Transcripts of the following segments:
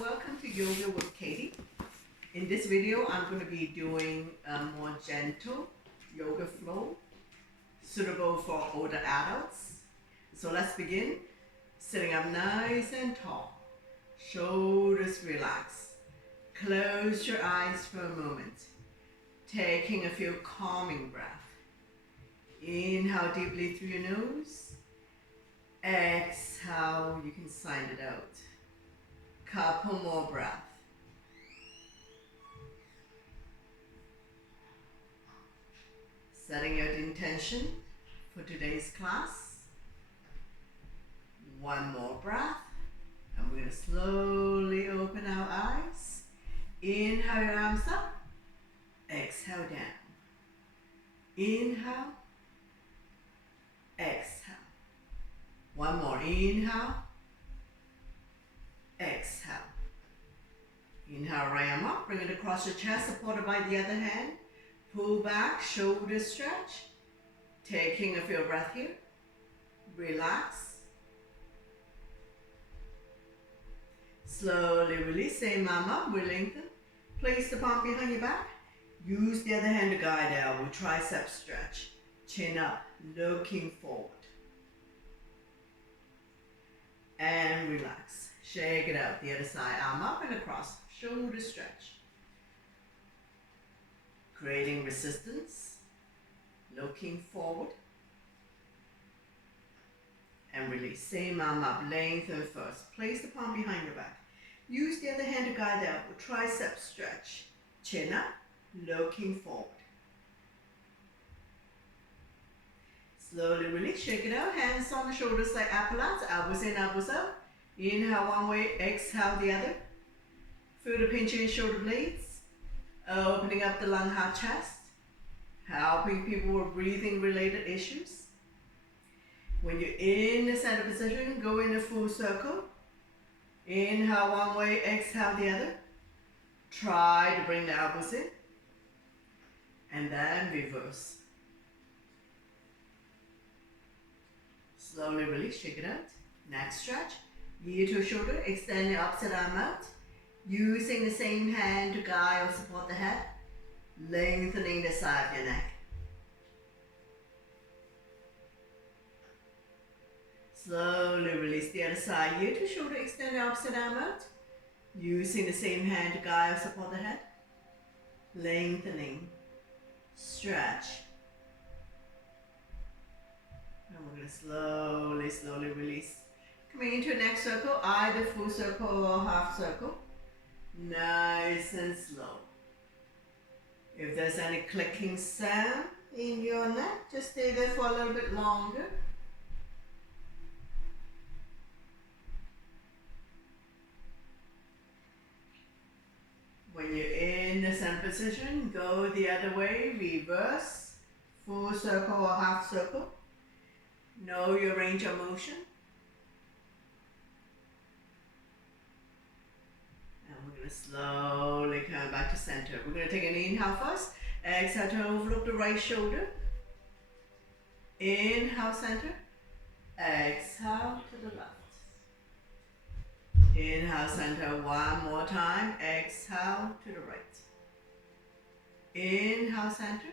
Welcome to Yoga with Katy. In this video, I'm going to be doing a more gentle yoga flow suitable for older adults. So let's begin. Sitting up nice and tall, shoulders relaxed. Close your eyes for a moment. Taking a few calming breaths. Inhale deeply through your nose. Exhale, you can sign it out. Couple more breaths. Setting your intention for today's class. One more breath. And we're going to slowly open our eyes. Inhale your arms up. Exhale down. Inhale. Exhale. One more. Inhale. Exhale. Inhale, right arm up. Bring it across your chest, supported by the other hand. Pull back, shoulder stretch. Taking a few breaths here. Relax. Slowly release. Same arm up. We lengthen. Place the palm behind your back. Use the other hand to guide out with tricep stretch. Chin up, looking forward. And relax. Shake it out. The other side, arm up and across. Shoulder stretch. Creating resistance. Looking forward. And release. Same arm up. Lengthen first. Place the palm behind your back. Use the other hand to guide out with tricep stretch. Chin up. Looking forward. Slowly release. Shake it out. Hands on the shoulders like apple-lats. Elbows in, elbows out. Inhale one way, exhale the other. Feel the pinch in your shoulder blades. Opening up the lung, heart, chest. Helping people with breathing related issues. When you're in the center position, go in a full circle. Inhale one way, exhale the other. Try to bring the elbows in. And then reverse. Slowly release, shake it out. Next stretch. Knee to shoulder, extend your opposite arm out. Using the same hand to guide or support the head. Lengthening the side of your neck. Slowly release the other side. Knee to shoulder, extend the opposite arm out. Using the same hand to guide or support the head. Lengthening. Stretch. And we're going to slowly release. Coming into the next circle, either full circle or half circle. Nice and slow. If there's any clicking sound in your neck, just stay there for a little bit longer. When you're in the center position, go the other way, reverse, full circle or half circle. Know your range of motion. Slowly come back to center. We're going to take an inhale first. Exhale to overlook the right shoulder. Inhale center. Exhale to the left. Inhale center one more time. Exhale to the right. Inhale center.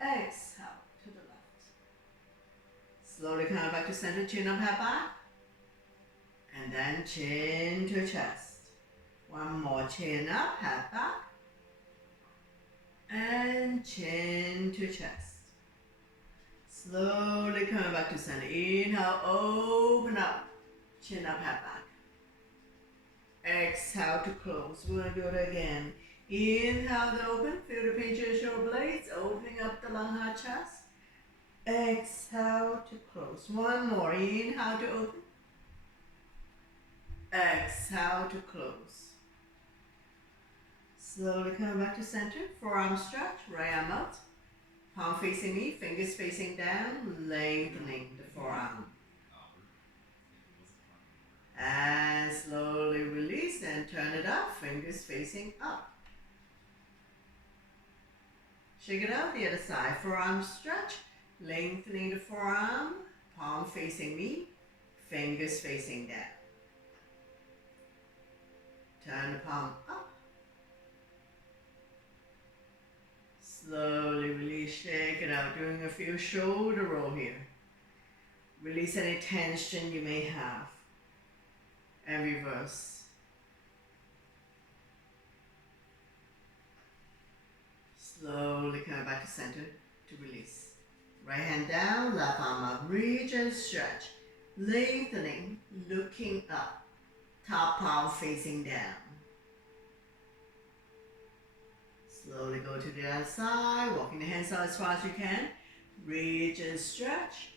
Exhale to the left. Slowly come back to center. Chin up, head back. And then chin to chest. One more, chin up, head back, and chin to chest. Slowly coming back to center. Inhale, open up, chin up, head back. Exhale to close. We're going to do it again. Inhale to open, feel the pinch of your shoulder blades, opening up the lung, heart, chest. Exhale to close. One more, inhale to open. Exhale to close. Slowly come back to center, forearm stretch, right arm out. Palm facing me, fingers facing down, lengthening the forearm. And slowly release and turn it up, fingers facing up. Shake it out, the other side, forearm stretch, lengthening the forearm, palm facing me, fingers facing down. Turn the palm up. Slowly release, shake it out. Doing a few shoulder roll here. Release any tension you may have. And reverse. Slowly come back to center to release. Right hand down, left arm up. Reach and stretch. Lengthening, looking up. Top palm facing down. Slowly go to the other side, walking the hands out as far as you can. Reach and stretch.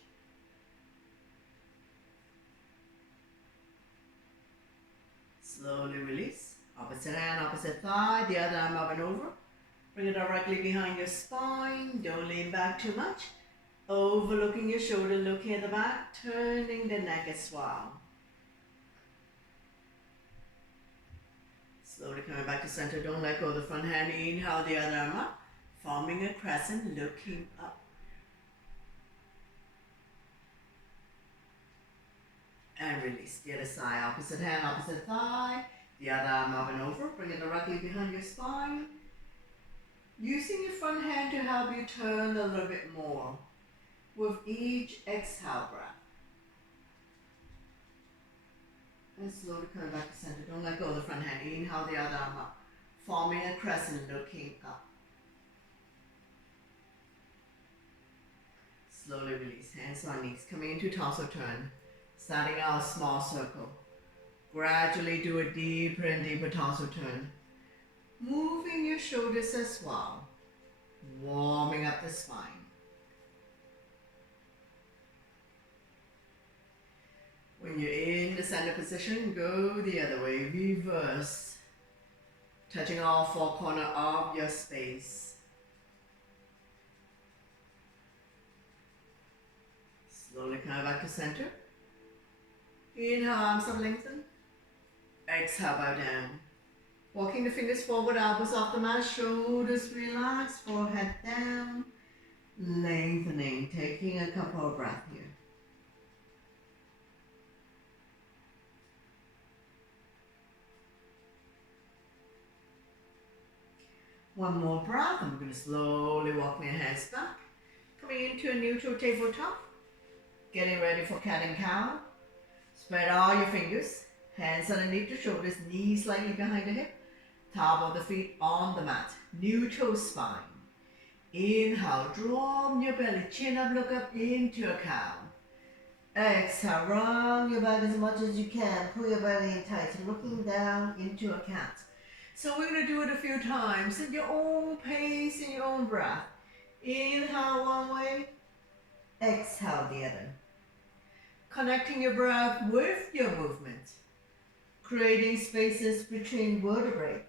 Slowly release. Opposite hand, opposite thigh, the other arm up and over. Bring it directly behind your spine. Don't lean back too much. Overlooking your shoulder, looking at the back, turning the neck as well. Slowly coming back to center. Don't let go of the front hand. Inhale the other arm up, forming a crescent, looking up. And release. The other side, opposite hand, opposite thigh. The other arm up and over. Bring it directly behind your spine. Using your front hand to help you turn a little bit more with each exhale breath. And slowly coming back to center. Don't let go of the front hand. Inhale the other arm up, forming a crescent, looking up. Slowly release. Hands on knees. Coming into torso turn. Starting out a small circle. Gradually do a deeper and deeper torso turn. Moving your shoulders as well. Warming up the spine. When you're in the center position, go the other way. Reverse. Touching all four corners of your space. Slowly come back to center. Inhale, arms up, lengthen. Exhale, bow down. Walking the fingers forward, elbows off the mat, shoulders relax, forehead down. Lengthening, taking a couple of breaths here. One more breath, and we're going to slowly walk my hands back. Coming into a neutral tabletop. Getting ready for cat and cow. Spread all your fingers. Hands underneath the shoulders, knees slightly behind the hip. Top of the feet on the mat. Neutral spine. Inhale, drop your belly, chin up, look up into a cow. Exhale, round your back as much as you can. Pull your belly in tight, looking down into a cat. So we're going to do it a few times at your own pace, in your own breath. Inhale one way, exhale the other. Connecting your breath with your movement. Creating spaces between vertebrae.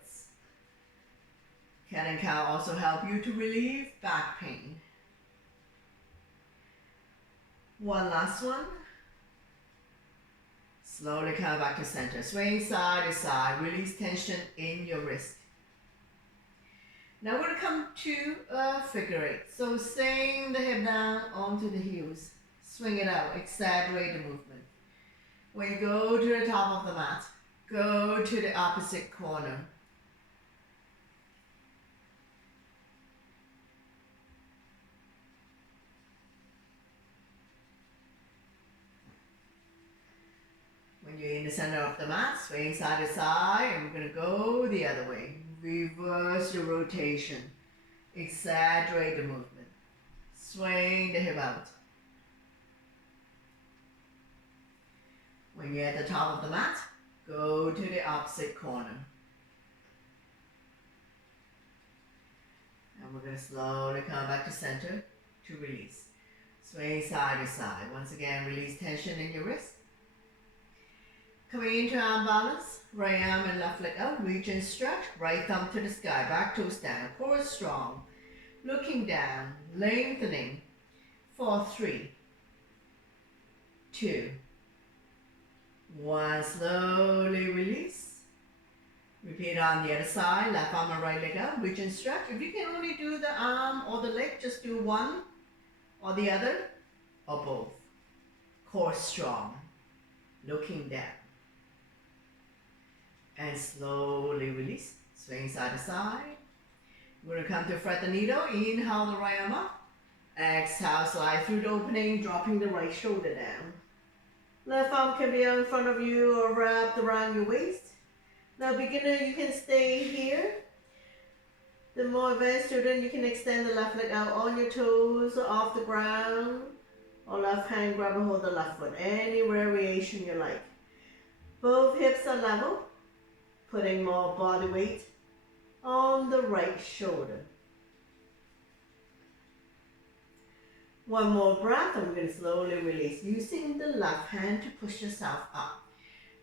Cat and cow also help you to relieve back pain. One last one. Slowly come back to center. Swing side to side. Release tension in your wrist. Now we're going to come to a figure eight. So swing the hip down onto the heels. Swing it out. Exaggerate the movement. When you go to the top of the mat, go to the opposite corner. When you're in the center of the mat, swing side to side, and we're going to go the other way. Reverse your rotation. Exaggerate the movement. Swing the hip out. When you're at the top of the mat, go to the opposite corner. And we're going to slowly come back to center to release. Swing side to side. Once again, release tension in your wrist. Coming into arm balance, right arm and left leg out, reach and stretch, right thumb to the sky, back toes down, core strong, looking down, lengthening, 4, 3, 2, 1, slowly release. Repeat on the other side, left arm and right leg out, reach and stretch. If you can only do the arm or the leg, just do one or the other or both. Core strong, looking down. And slowly release. Swing side to side. We're going to come to fret the needle. Inhale the right arm up. Exhale, slide through the opening, dropping the right shoulder down. Left arm can be in front of you or wrapped around your waist. Now beginner, you can stay here. The more advanced student, you can extend the left leg out on your toes or off the ground. Or left hand grab and hold the left foot. Any variation you like. Both hips are level. Putting more body weight on the right shoulder. One more breath, I'm going to slowly release, using the left hand to push yourself up.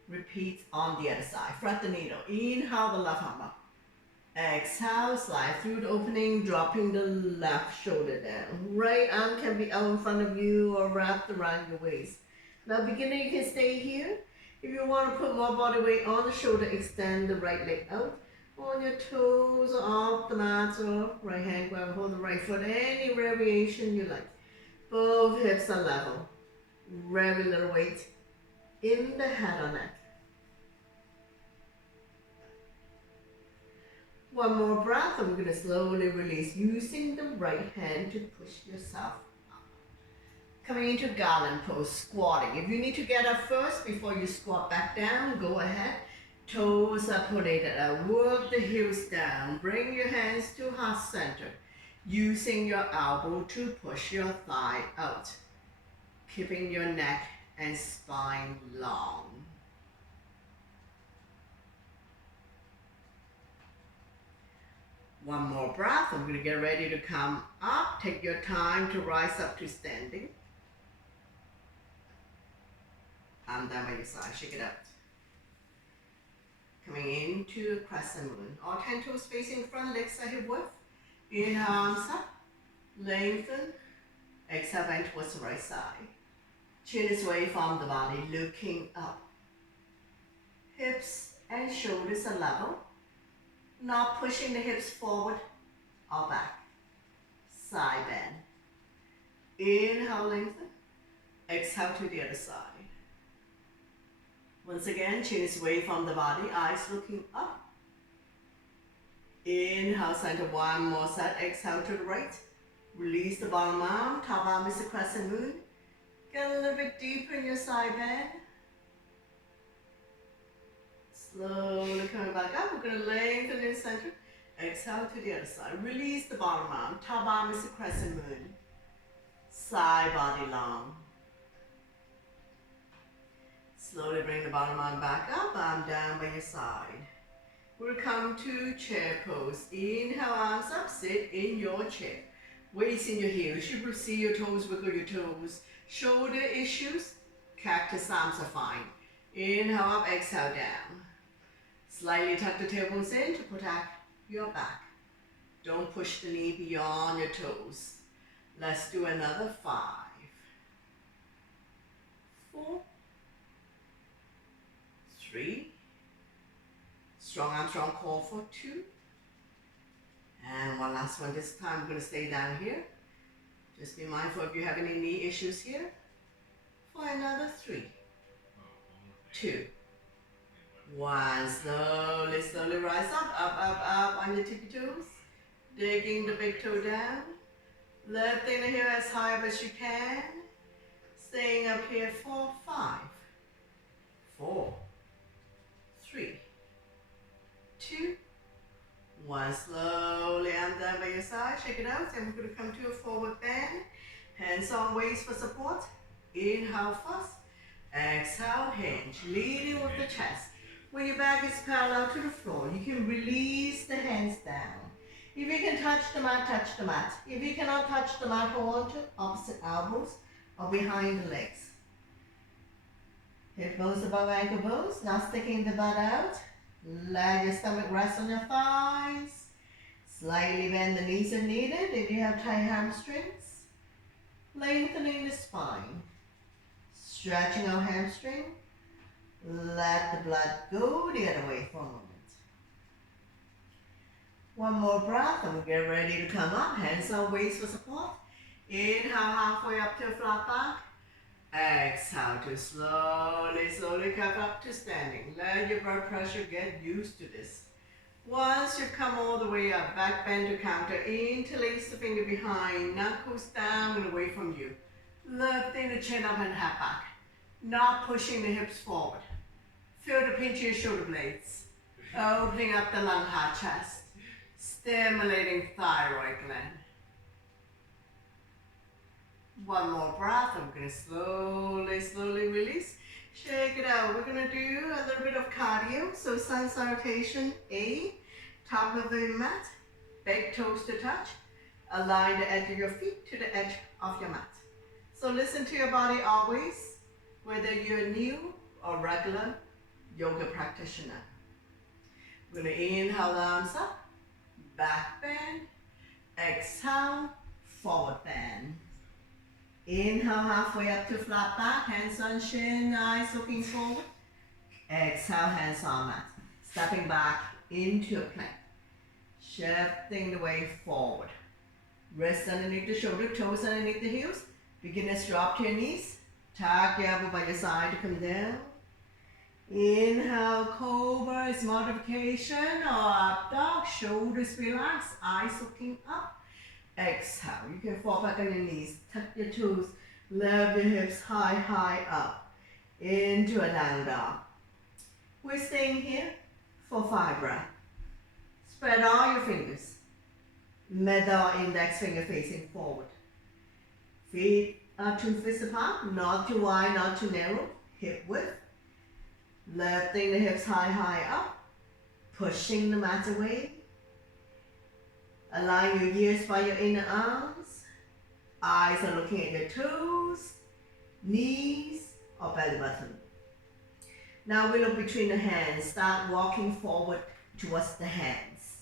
Repeat on the other side. Fret the needle. Inhale the left arm up. Exhale, slide through the opening, dropping the left shoulder down. Right arm can be out in front of you or wrapped around your waist. Now beginner, you can stay here. If you want to put more body weight on the shoulder, extend the right leg out on your toes or off the mat, or right hand grab hold the right foot. Any variation you like. Both hips are level. Very little weight in the head or neck. One more breath, I'm going to slowly release, using the right hand to push yourself up. Coming into garland pose, squatting. If you need to get up first before you squat back down, go ahead. Toes are pointed out. Work the heels down. Bring your hands to heart center. Using your elbow to push your thigh out. Keeping your neck and spine long. One more breath. I'm going to get ready to come up. Take your time to rise up to standing. And down by your side. Shake it out. Coming into a crescent moon. All 10 toes facing front, legs are hip width. Inhale, arms up. Lengthen. Exhale, bend towards the right side. Chin is away from the body, looking up. Hips and shoulders are level. Not pushing the hips forward or back. Side bend. Inhale, lengthen. Exhale to the other side. Once again, chin is away from the body, eyes looking up. Inhale, center one more set. Exhale to the right. Release the bottom arm. Top arm is the crescent moon. Get a little bit deeper in your side bend. Slowly coming back up. We're going to lengthen in the center. Exhale to the other side. Release the bottom arm. Top arm is the crescent moon. Side body long. Slowly bring the bottom arm back up, arm down by your side. We'll come to chair pose. Inhale, arms up, sit in your chair. Weights in your heels. You will see your toes, wiggle your toes. Shoulder issues, cactus arms are fine. Inhale up, exhale down. Slightly tuck the tailbones in to protect your back. Don't push the knee beyond your toes. Let's do another 5, 4, 3, strong arm, strong core for 2, and one last one. This time we're going to stay down here. Just be mindful if you have any knee issues here. For another 3, 2, 1. Slowly, slowly rise up on your tippy toes. Digging the big toe down. Lifting the heel as high up as you can. Staying up here for 5, 4, 3, 2, 1. Slowly and down by your side. Shake it out. And we're going to come to a forward bend. Hands on waist for support. Inhale first. Exhale, hinge. Leading with the chest. When your back is parallel to the floor, you can release the hands down. If you can touch the mat, touch the mat. If you cannot touch the mat, hold on to opposite elbows or behind the legs. Hip bones above ankle bones. Now sticking the butt out. Let your stomach rest on your thighs. Slightly bend the knees if needed if you have tight hamstrings. Lengthening the spine. Stretching our hamstring. Let the blood go the other way for a moment. One more breath and we'll get ready to come up. Hands on waist for support. Inhale halfway up to a flat back. Exhale to slowly come up to standing. Let your blood pressure get used to this. Once you come all the way up, back bend to counter, interlace the finger behind, knuckles down and away from you. Lifting the chin up and head back. Not pushing the hips forward. Feel the pinch of your shoulder blades. Opening up the lung, heart, chest. Stimulating thyroid gland. One more breath. I'm going to slowly release. Shake it out. We're going to do a little bit of cardio. So sun salutation A, top of the mat, big toes to touch. Align the edge of your feet to the edge of your mat. So listen to your body always, whether you're new or regular yoga practitioner. We're going to inhale, arms up, back bend. Exhale, forward bend. Inhale, halfway up to flat back, hands on shin, eyes looking forward. Exhale, hands on mat. Stepping back into a plank. Shifting the weight forward. Wrists underneath the shoulder, toes underneath the heels. Beginners drop to your knees. Tuck your elbow by your side to come down. Inhale, cobra is modification or up dog. Shoulders relax, eyes looking up. Exhale, you can fall back on your knees, tuck your toes, lift your hips high up, into a down dog. We're staying here for 5 breaths. Spread all your fingers, middle index finger facing forward. Feet are 2 fists apart, not too wide, not too narrow, hip width. Lifting the hips high up, pushing the mat away. Align your ears by your inner arms. Eyes are looking at your toes, knees, or belly button. Now we look between the hands. Start walking forward towards the hands.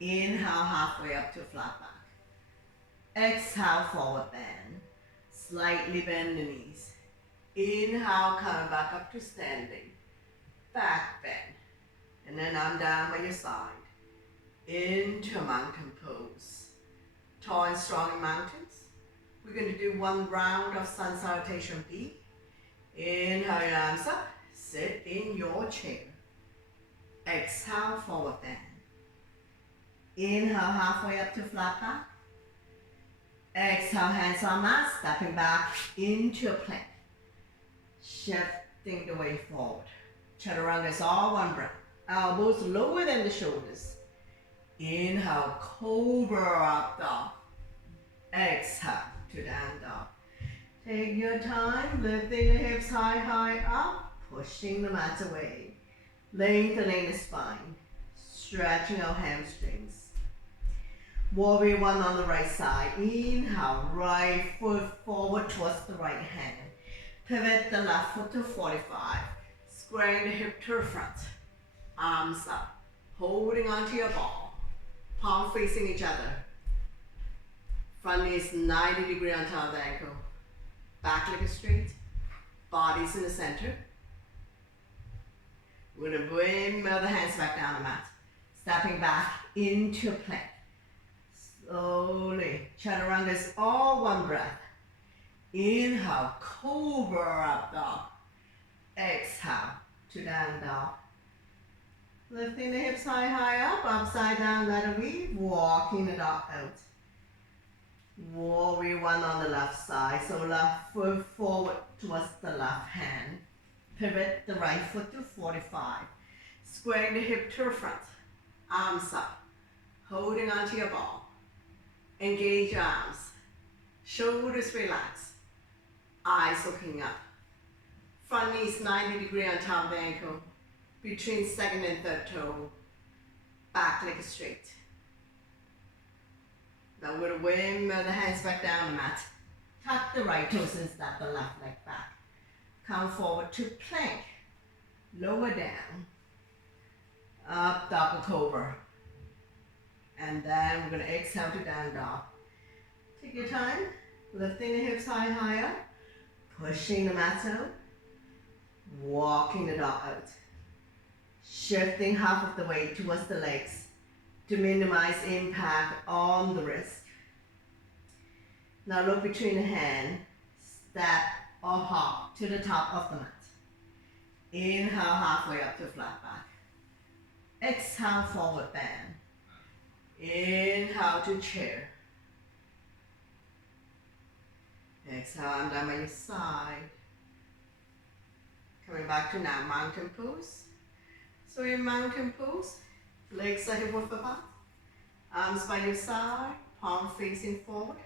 Inhale, halfway up to flat back. Exhale, forward bend. Slightly bend the knees. Inhale, coming back up to standing. Back bend. And then arm down by your side. Into a mountain pose. Tall and strong in mountains. We're going to do 1 round of sun salutation B. Inhale your arms up. Sit in your chair. Exhale, forward bend. Inhale, halfway up to flat back. Exhale, hands on mat, stepping back into a plank. Shifting the weight forward. Chaturanga is all 1 breath. Elbows lower than the shoulders. Inhale, cobra up dog. Exhale to down dog. Take your time, lifting the hips high up, pushing the mat away. Lengthening the spine, stretching our hamstrings. Warrior 1 on the right side. Inhale, right foot forward towards the right hand. Pivot the left foot to 45. Squaring the hip to the front. Arms up, holding onto your ball. Palm facing each other. Front knee is 90 degrees on top of the ankle. Back leg is straight. Body's in the center. We're going to bring the other hands back down the mat. Stepping back into a plank. Slowly. Chaturanga is all 1 breath. Inhale, cobra up dog. Exhale to down dog. Lifting the hips high up, upside down ladder weave, walking the dog out. Warrior 1 on the left side, so left foot forward towards the left hand. Pivot the right foot to 45. Squaring the hip to the front, arms up, holding onto your ball. Engage your arms, shoulders relax, eyes looking up. Front knees 90 degrees on top of the ankle. Between 2nd and 3rd toe, back leg is straight. Now we're going to bring the hands back down the mat. Tuck the right toes and step the left leg back. Come forward to plank. Lower down. Up dog or cobra. And then we're going to exhale to down dog. Take your time. Lifting the hips high up. Pushing the mat out. Walking the dog out. Shifting half of the weight towards the legs to minimize impact on the wrist. Now look between the hands, step or hop to the top of the mat. Inhale, halfway up to flat back. Exhale, forward bend. Inhale to chair. Exhale, I'm down by your side. Coming back to now mountain pose. So in mountain pose, legs are hip width apart, arms by your side, palm facing forward.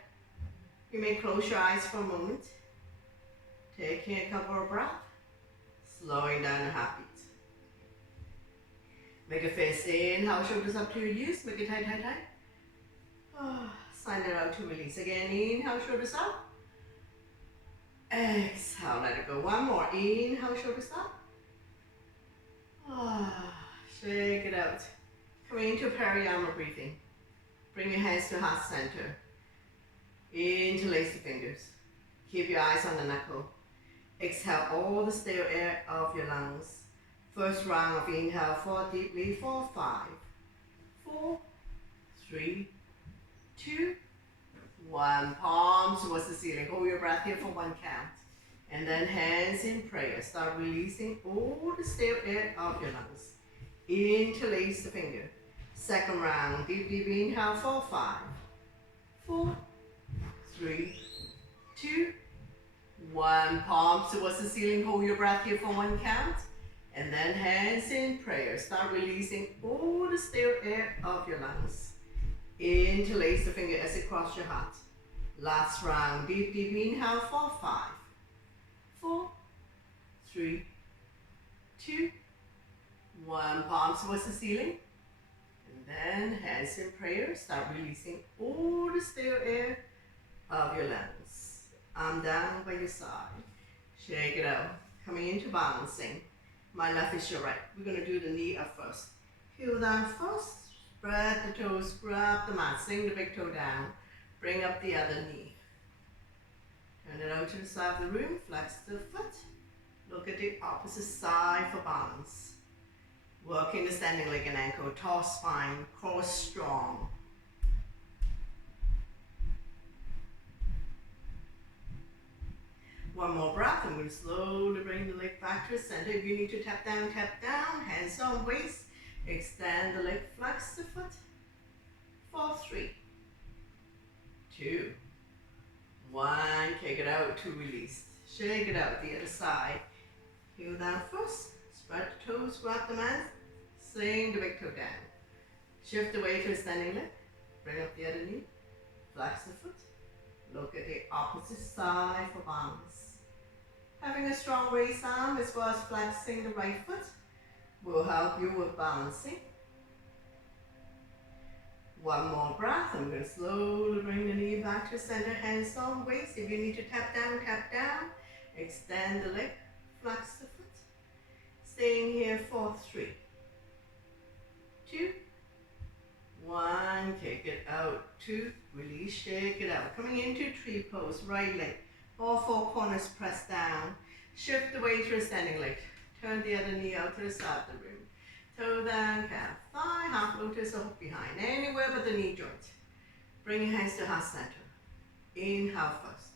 You may close your eyes for a moment, taking a couple of breaths, slowing down the heartbeat. Make a fist, inhale, shoulders up to your ears, make it tight, tight, tight. Sign it out to release. Again, inhale, shoulders up. Exhale, let it go. One more. Inhale, shoulders up. Shake it out. Coming into pranayama breathing. Bring your hands to heart center. Interlace the fingers. Keep your eyes on the knuckle. Exhale all the stale air of your lungs. First round of inhale, four deeply for 5, 4, 3, 2, 1. Palms towards the ceiling. Hold your breath here for 1 count. And then hands in prayer. Start releasing all the stale air of your lungs. Interlace the finger. Second round. Deep, deep inhale for 5, 4, 3, 2, 1. Palms towards the ceiling. Hold your breath here for 1 count. And then hands in prayer. Start releasing all the stale air of your lungs. Interlace the finger as it crosses your heart. Last round. Deep, deep inhale for 5, 4, 3, 2, 1. Palms towards the ceiling. And then hands in prayer. Start releasing all the stale air of your lungs. Arm down by your side. Shake it out. Coming into balancing. My left is your right. We're going to do the knee up first. Heel down first. Spread the toes. Grab the mat. Sink the big toe down. Bring up the other knee. Turn it out to the side of the room. Flex the foot. Look at the opposite side for balance. Working the standing leg and ankle. Tall spine. Core strong. One more breath. I'm going to slowly bring the leg back to the center. If you need to tap down, hands on waist. Extend the leg, flex the foot. 4, 3, 2, 1. Kick it out to release. Shake it out the other side. Heel down first. Spread the toes, grab the mat. Sink the big toe down. Shift the weight to a standing leg. Bring up the other knee. Flex the foot. Look at the opposite side for balance. Having a strong raised arm as well as flexing the right foot will help you with balancing. One more breath. I'm going to slowly bring the knee back to center, hands on waist. If you need to tap down, extend the leg, flex the foot. Staying here for 3, 2, 1. Kick it out. 2, release, shake it out. Coming into tree pose, right leg. All 4 corners press down. Shift the weight to a standing leg. Turn the other knee out to the side of the room. Toe down, calf, thigh, half lotus or hook behind. Anywhere but the knee joint. Bring your hands to heart center. Inhale first.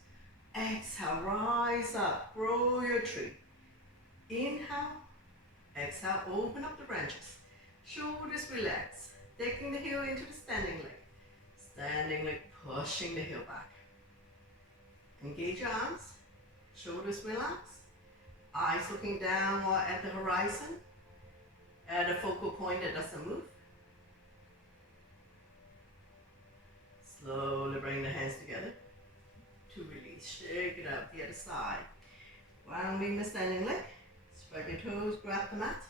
Exhale, rise up, grow your tree. Inhale. Exhale, open up the branches. Shoulders relax. Taking the heel into the standing leg. Standing leg, pushing the heel back. Engage your arms, shoulders relax, eyes looking down or at the horizon, at a focal point that doesn't move. Slowly bring the hands together to release. Shake it out the other side. Grounding the standing leg, spread your toes, grab the mat.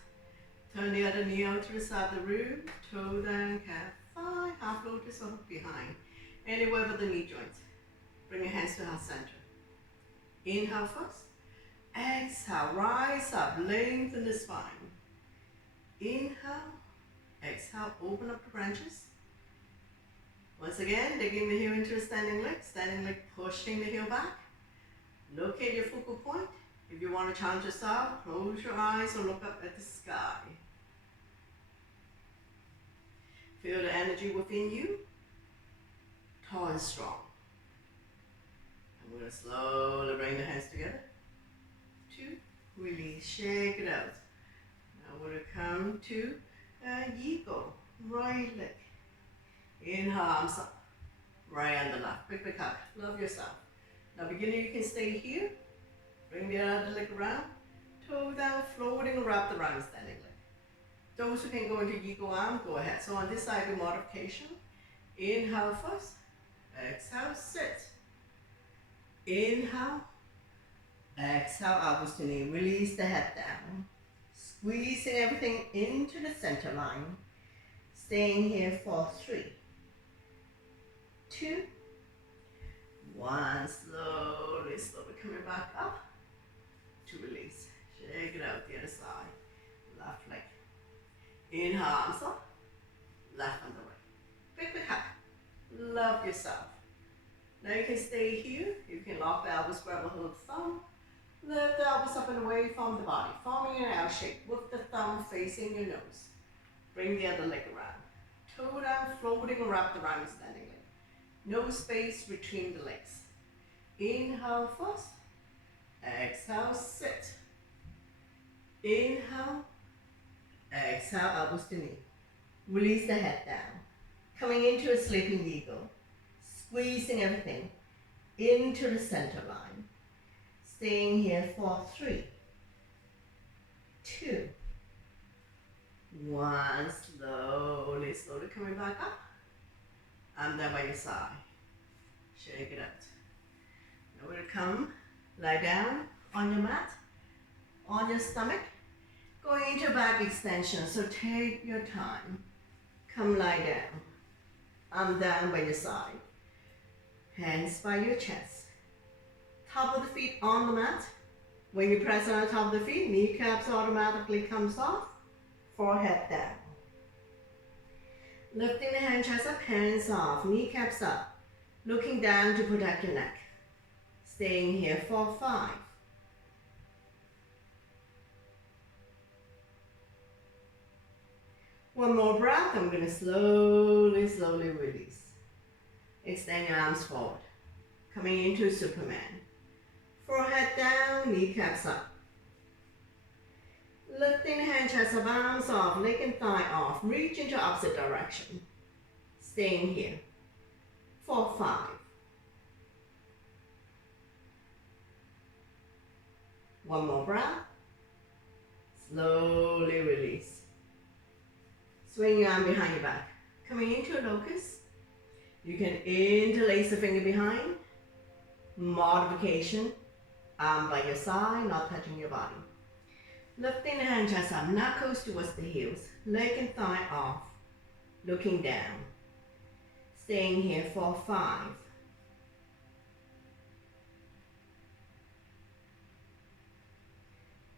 Turn the other knee out to the side of the room, toe down, calf, thigh, half lotus or hook behind. Anywhere but the knee joint. Bring your hands to heart center. Inhale first. Exhale, rise up, lengthen the spine. Inhale. Exhale, open up the branches. Once again, digging the heel into a standing leg pushing the heel back. Look at your focal point. If you want to challenge yourself, close your eyes or look up at the sky. Feel the energy within you. Tall and strong. I'm going to slowly bring the hands together. release, shake it out. Now we're going to come to Yigo, right leg. Inhale, arms up, right and the left. Quick hug, love yourself. Now beginner, you can stay here. Bring the other leg around, toe down, floating, wrap around standing leg. Those who can go into Yigo arm, go ahead. So on this side, do modification. Inhale first, exhale, sit. Inhale, exhale, elbows to knee, release the head down. Squeezing everything into the center line. Staying here for 3, 2, 1. Slowly, slowly coming back up to release. Shake it out the other side. Left leg. Inhale, arms up. Left on the right. Big hug. Love yourself. Now you can stay here. You can lock the elbows, grab a hold of the thumb. Lift the elbows up and away from the body, forming an L shape with the thumb facing your nose. Bring the other leg around. Toe down, floating, wrapped around standing leg. No space between the legs. Inhale first. Exhale, sit. Inhale. Exhale, elbows to knee. Release the head down. Coming into a sleeping eagle. Squeezing everything into the center line. Staying here for 3, 2, 1. Slowly, slowly coming back up. And then by your side. Shake it out. Now we're going to come, lie down on your mat, on your stomach, going into back extension. So take your time. Come lie down. I'm down by your side. Hands by your chest. Top of the feet on the mat. When you press on the top of the feet, kneecaps automatically comes off. Forehead down. Lifting the hand chest up, hands off, kneecaps up. Looking down to protect your neck. Staying here for 5. 1 more breath. I'm going to slowly, slowly release. Extend your arms forward. Coming into Superman. Forehead down, kneecaps up. Lifting the hand, chest up, arms off, leg and thigh off. Reach into opposite direction. Staying here for 5. 1 more breath. Slowly release. Swing your arm behind your back. Coming into a locust. You can interlace the finger behind. Modification. Arm by your side, not touching your body. Lifting the hand chest up, knuckles towards the heels. Leg and thigh off. Looking down. Staying here for 5.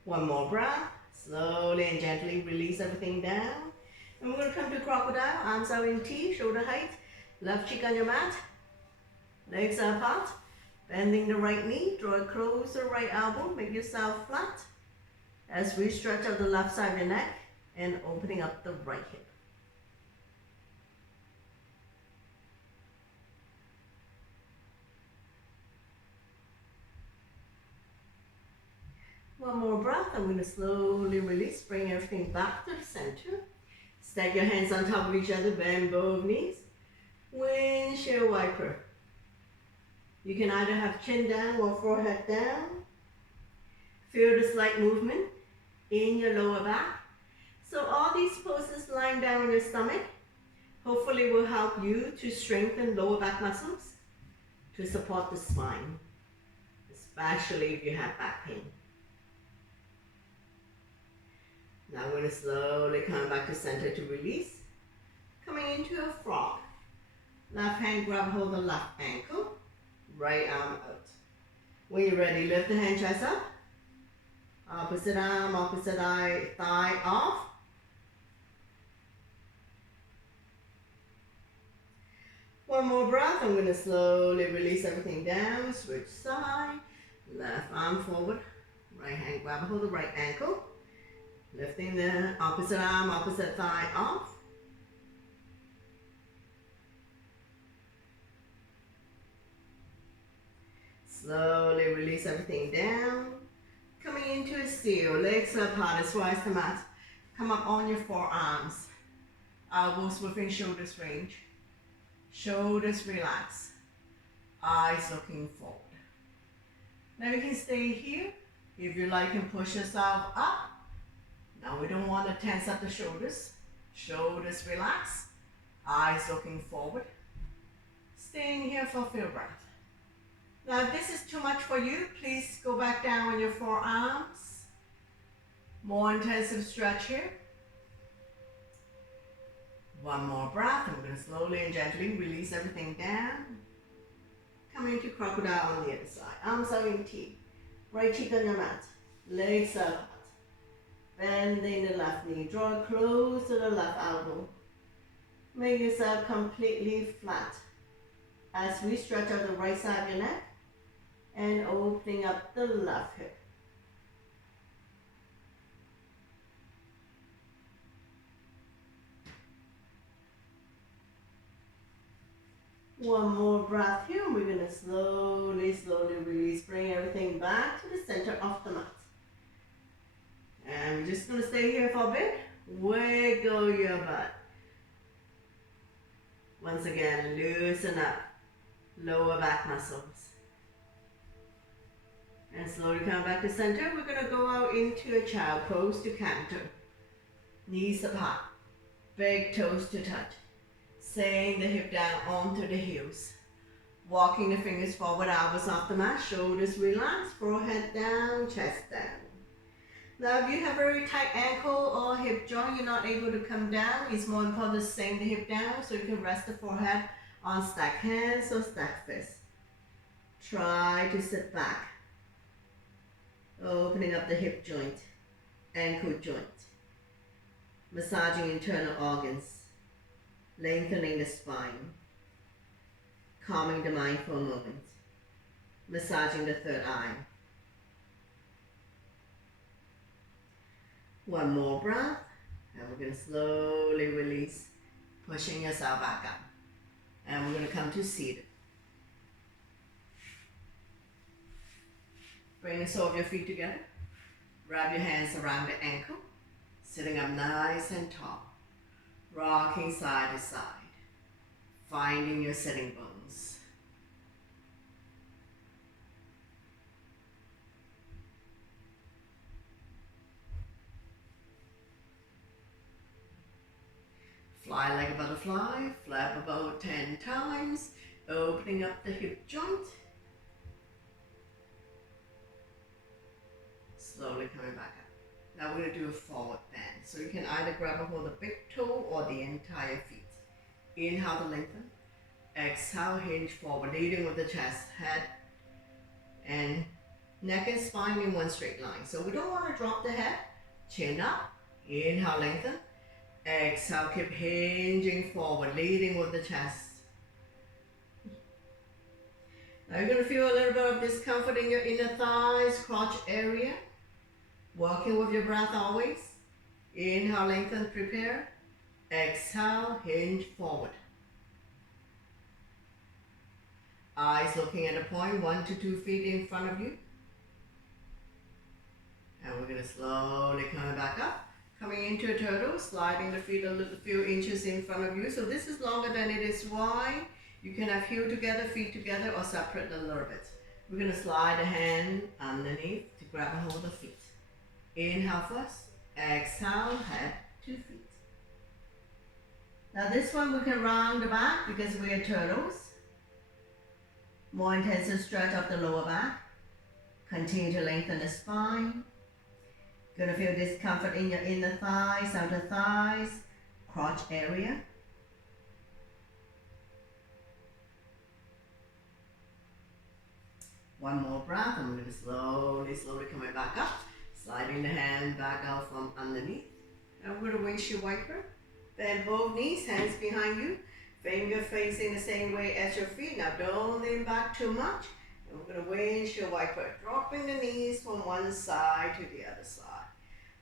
1 more breath. Slowly and gently release everything down. And we're going to come to crocodile. Arms are in T, shoulder height. Left cheek on your mat. Legs are apart. Bending the right knee. Draw it close the right elbow. Make yourself flat. As we stretch out the left side of your neck and opening up the right hip. One more breath. I'm going to slowly release. Bring everything back to the center. Stack your hands on top of each other. Bend both knees. Windshield wiper. You can either have chin down or forehead down. Feel the slight movement in your lower back. So all these poses lying down on your stomach hopefully will help you to strengthen lower back muscles to support the spine, especially if you have back pain. Now we're going to slowly come back to center to release. Coming into a frog. Left hand grab hold of the left ankle. Right arm out. When you're ready, lift the hand chest up. Opposite arm, opposite eye, thigh off. One more breath. I'm going to slowly release everything down. Switch side. Left arm forward. Right hand grab hold of the right ankle. Lifting the opposite arm, opposite thigh off. Slowly release everything down. Coming into a seal, legs apart as wide as the mat. Come up on your forearms. Elbows within shoulders range. Shoulders relax. Eyes looking forward. Now you can stay here. If you like, you can push yourself up. Now we don't want to tense up the shoulders. Shoulders relax. Eyes looking forward. Staying here for a few breaths. Now if this is too much for you, please go back down on your forearms. More intensive stretch here. One more breath, and we're going to slowly and gently release everything down. Coming into crocodile on the other side. Arms are in T. Right cheek on your mat. Legs are apart. Bending the left knee. Draw close to the left elbow. Make yourself completely flat. As we stretch out the right side of your neck and opening up the left hip. One more breath here. We're going to slowly release. Bring everything back to the center of the mat. And we're just going to stay here for a bit. Wiggle your butt. Once again, loosen up lower back muscles. And slowly come back to center. We're going to go out into a child pose to canter. Knees apart. Big toes to touch. Saying the hip down onto the heels. Walking the fingers forward, elbows off the mat, shoulders relax, forehead down, chest down. Now if you have very tight ankle or hip joint, you're not able to come down, it's more important to sink the hip down so you can rest the forehead on stacked hands or stacked fists. Try to sit back. Opening up the hip joint, ankle joint. Massaging internal organs. Lengthening the spine, calming the mind for a moment, massaging the third eye. One more breath, and we're going to slowly release, pushing yourself back up. And we're going to come to seated. Bring the sole of your feet together, wrap your hands around the ankle, sitting up nice and tall. Rocking side to side, finding your sitting bones. Fly like a butterfly, flap about 10 times, opening up the hip joint. Slowly coming back up. Now we're going to do a forward bend. So you can either grab a hold of the big toe or the entire feet. Inhale to lengthen. Exhale, hinge forward, leading with the chest, head, and neck and spine in one straight line. So we don't want to drop the head. Chin up. Inhale, lengthen. Exhale, keep hinging forward, leading with the chest. Now you're going to feel a little bit of discomfort in your inner thighs, crotch area. Working with your breath always. Inhale, lengthen, prepare. Exhale, hinge forward. Eyes looking at a point 1 to 2 feet in front of you. And we're going to slowly come back up. Coming into a turtle, sliding the feet a few inches in front of you. So this is longer than it is wide. You can have heel together, feet together, or separate a little bit. We're going to slide a hand underneath to grab a hold of the feet. Inhale first, exhale, head, 2 feet. Now this one we can round the back because we are turtles. More intensive stretch of the lower back. Continue to lengthen the spine. Gonna feel discomfort in your inner thighs, outer thighs, crotch area. One more breath, and we're going to slowly coming back up. Sliding the hand back out from underneath. Now we're going to windshield wiper. Bend both knees, hands behind you. Finger facing the same way as your feet. Now don't lean back too much. And we're going to windshield wiper. Dropping the knees from one side to the other side.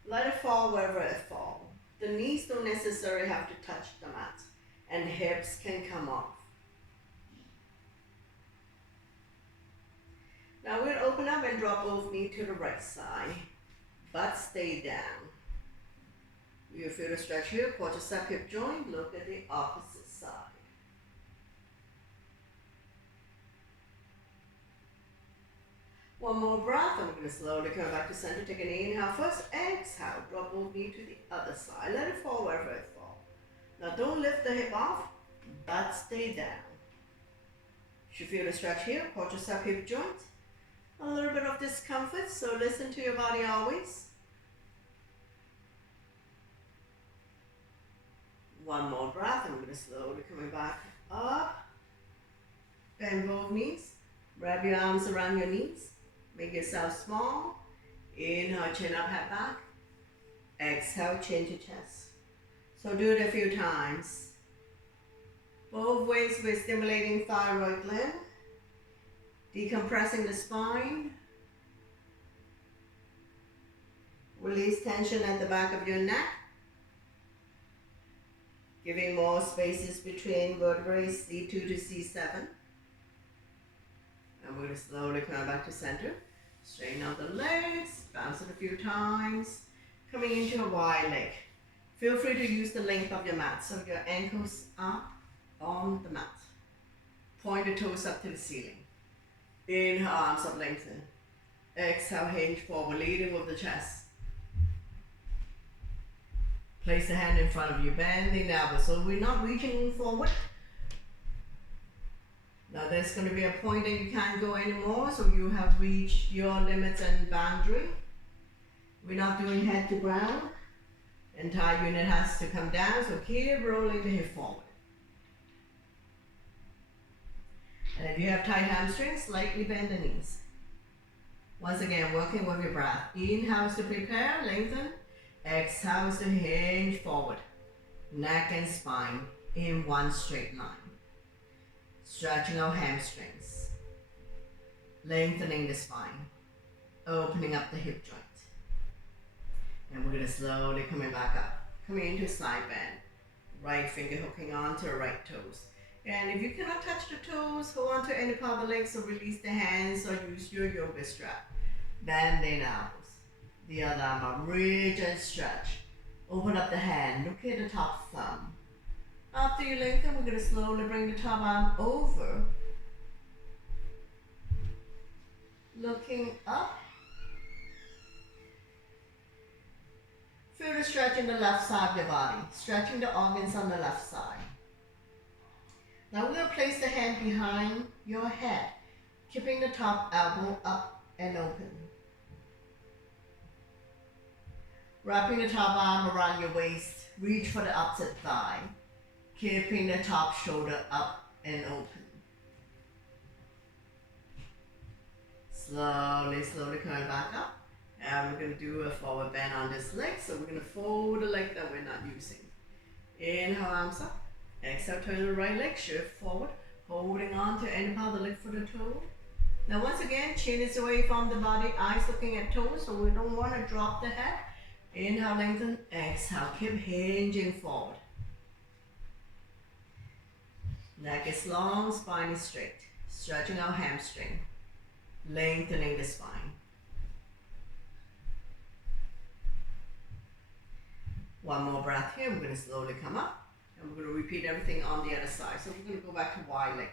Let it fall wherever it falls. The knees don't necessarily have to touch the mat. And the hips can come off. Now we're going to open up and drop both knees to the right side. Butt stay down. You feel the stretch here, quadricep hip joint. Look at the opposite side. One more breath, and we're going to slowly come back to center. Take an inhale first, exhale. Drop both knees to the other side. Let it fall wherever it falls. Now don't lift the hip off, butt stay down. You should feel the stretch here, quadricep hip joint. A little bit of discomfort, so listen to your body always. One more breath, and we're going to slowly coming back up. Bend both knees. Wrap your arms around your knees. Make yourself small. Inhale, chin up, head back. Exhale, change your chest. So do it a few times. Both ways we're stimulating thyroid gland. Decompressing the spine. Release tension at the back of your neck. Giving more spaces between vertebrae C2 to C7. And we're going to slowly come back to center. Straighten out the legs. Bounce it a few times. Coming into a wide leg. Feel free to use the length of your mat. So your ankles up on the mat. Point the toes up to the ceiling. Inhale, arms up, lengthen. Exhale, hinge forward, leading with the chest. Place the hand in front of you, bending the elbow. So we're not reaching forward. Now there's going to be a point that you can't go anymore, so you have reached your limits and boundary. We're not doing head to ground. Entire unit has to come down, so keep rolling the hip forward. And if you have tight hamstrings, slightly bend the knees. Once again, working with your breath. Inhale is to prepare, lengthen. Exhale is to hinge forward. Neck and spine in one straight line. Stretching our hamstrings. Lengthening the spine. Opening up the hip joint. And we're going to slowly coming back up. Coming into side bend. Right finger hooking onto the right toes. And if you cannot touch the toes, hold on to any part of the legs, so release the hands or use your yoga strap. Bend the elbows. The other arm up, reach and stretch. Open up the hand, look at the top thumb. After you lengthen, we're going to slowly bring the top arm over. Looking up. Feel the stretch in the left side of your body, stretching the organs on the left side. Now we're going to place the hand behind your head, keeping the top elbow up and open. Wrapping the top arm around your waist, reach for the opposite thigh, keeping the top shoulder up and open. Slowly, slowly coming back up. And we're going to do a forward bend on this leg, so we're going to fold the leg that we're not using. Inhale, arms up. Exhale, turn the right leg, shift forward, holding on to any part of the leg for the toe. Now once again, chin is away from the body, eyes looking at toes, so we don't want to drop the head. Inhale, lengthen, exhale, keep hinging forward. Neck is long, spine is straight. Stretching our hamstring, lengthening the spine. One more breath here, we're going to slowly come up. And we're going to repeat everything on the other side. So we're going to go back to wide leg.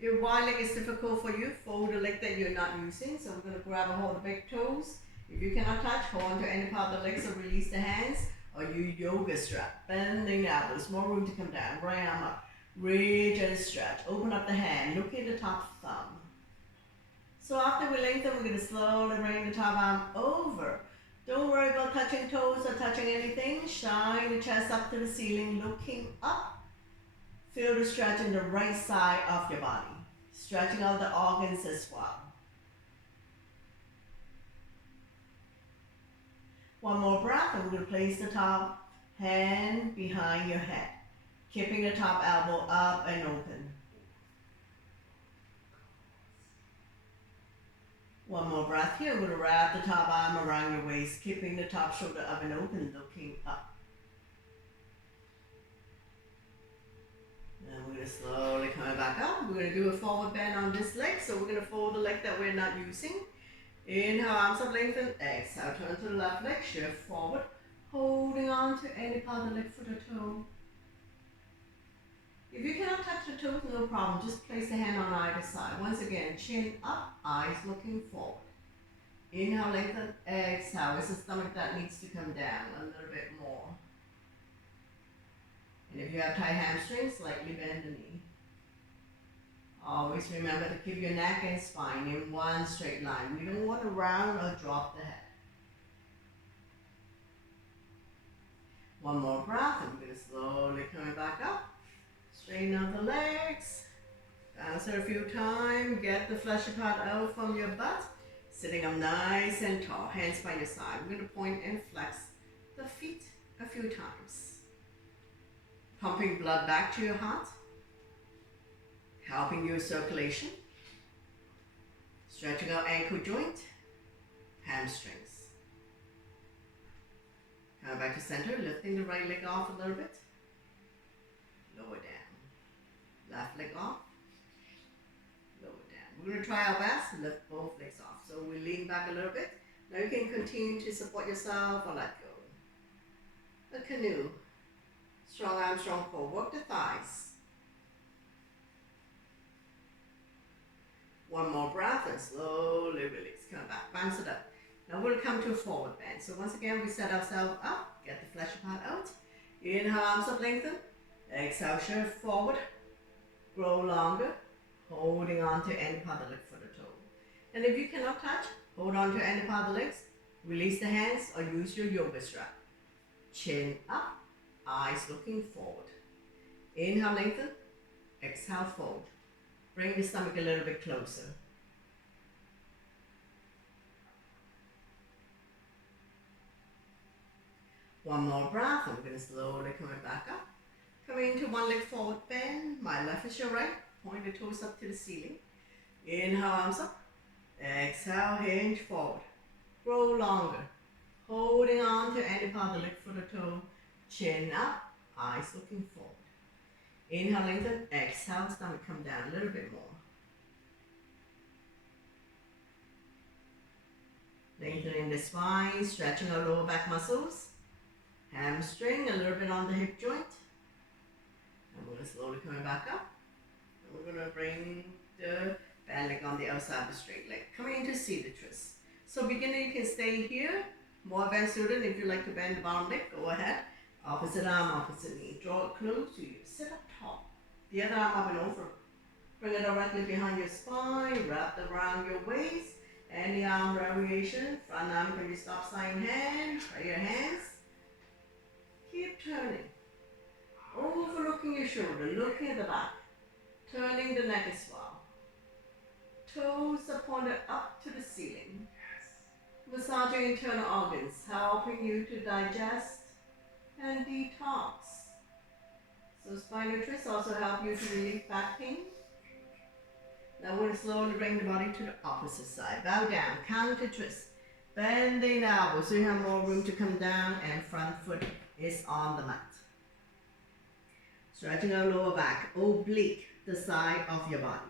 If wide leg is difficult for you, fold the leg that you're not using. So we're going to grab a hold of the big toes. If you cannot touch, hold on to any part of the leg, so release the hands. Or use yoga strap. Bending the elbows, more room to come down. Right arm up. Reach and stretch. Open up the hand. Look at the top thumb. So after we lengthen, we're going to slowly bring the top arm over. Don't worry about touching toes or touching anything. Shine the chest up to the ceiling, looking up. Feel the stretch in the right side of your body. Stretching out the organs as well. One more breath, and we're going to place the top hand behind your head. Keeping the top elbow up and open. One more breath here. We're going to wrap the top arm around your waist, keeping the top shoulder up and open, looking up. And we're going to slowly coming back up. We're going to do a forward bend on this leg. So we're going to fold the leg that we're not using. Inhale, arms up, lengthen. Exhale, turn to the left leg, shift forward. Holding on to any part of the leg, foot or toe. If you cannot touch the toes, no problem. Just place the hand on either side. Once again, chin up, eyes looking forward. Inhale, lengthen. Exhale. It's the stomach that needs to come down a little bit more. And if you have tight hamstrings, slightly bend the knee. Always remember to keep your neck and spine in one straight line. We don't want to round or drop the head. One more breath, and we're going to slowly come back up. Straighten out the legs. Bounce it a few times. Get the fleshy part out from your butt. Sitting up nice and tall. Hands by your side. We're going to point and flex the feet a few times. Pumping blood back to your heart. Helping your circulation. Stretching out ankle joint. Hamstrings. Come back to center. Lifting the right leg off a little bit. Lower down. Left leg off. Lower down. We're going to try our best to lift both legs off. So we lean back a little bit. Now you can continue to support yourself or let go. A canoe. Strong arm, strong core. Work the thighs. One more breath and slowly release. Come back. Bounce it up. Now we'll come to a forward bend. So once again, we set ourselves up. Get the fleshy part out. Inhale, arms up, lengthen. Exhale, shift forward. Grow longer. Holding on to any part of the leg, foot or toe. And if you cannot touch, hold on to any part of the legs. Release the hands or use your yoga strap. Chin up. Eyes looking forward. Inhale, lengthen. Exhale, fold. Bring the stomach a little bit closer. One more breath, and we're going to slowly come back up. Coming into one leg forward bend. My left is your right. Point the toes up to the ceiling. Inhale, arms up. Exhale, hinge forward. Grow longer. Holding on to any part of the leg, foot or toe. Chin up, eyes looking forward. Inhale, lengthen. Exhale, stomach come down a little bit more. Lengthening the spine, stretching our lower back muscles. Hamstring, a little bit on the hip joint. And we're going to slowly come back up. And we're going to bring the bad leg on the outside of the straight leg. Coming into seated twist. So beginner, you can stay here. More advanced student, if you like to bend the bottom leg, go ahead. Opposite arm, opposite knee. Draw it close to you. Sit up tall. The other arm up and over. Bring it directly behind your spine. Wrap it around your waist. Any arm variation. Front arm can be stop sign hand. Try your hands. Keep turning. Overlooking your shoulder. Looking at the back. Turning the neck as well. Toes are pointed up to the ceiling. Massaging internal organs. Helping you to digest and detox. So spinal twists also help you to relieve back pain. Now we'll slowly bring the body to the opposite side. Bow down, counter twist. Bending the elbows so you have more room to come down and front foot is on the mat. Stretching our lower back, oblique the side of your body.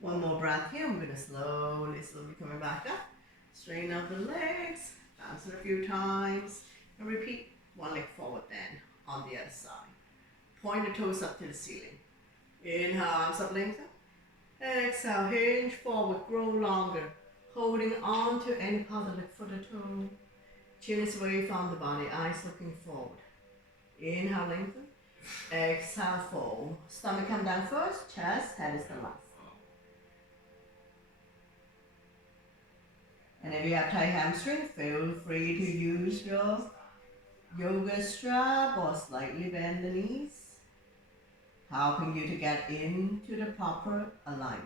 One more breath here. We're going to slowly coming back up. Straighten out the legs, bounce it a few times, and repeat one leg forward then on the other side. Point the toes up to the ceiling. Inhale, arms up, lengthen. Exhale, hinge forward, grow longer, holding on to any part of the foot or toe. Chin is away from the body, eyes looking forward. Inhale, lengthen. Exhale, fold. Stomach come down first, chest, head is the last. And if you have tight hamstring, feel free to use your yoga strap or slightly bend the knees, helping you to get into the proper alignment.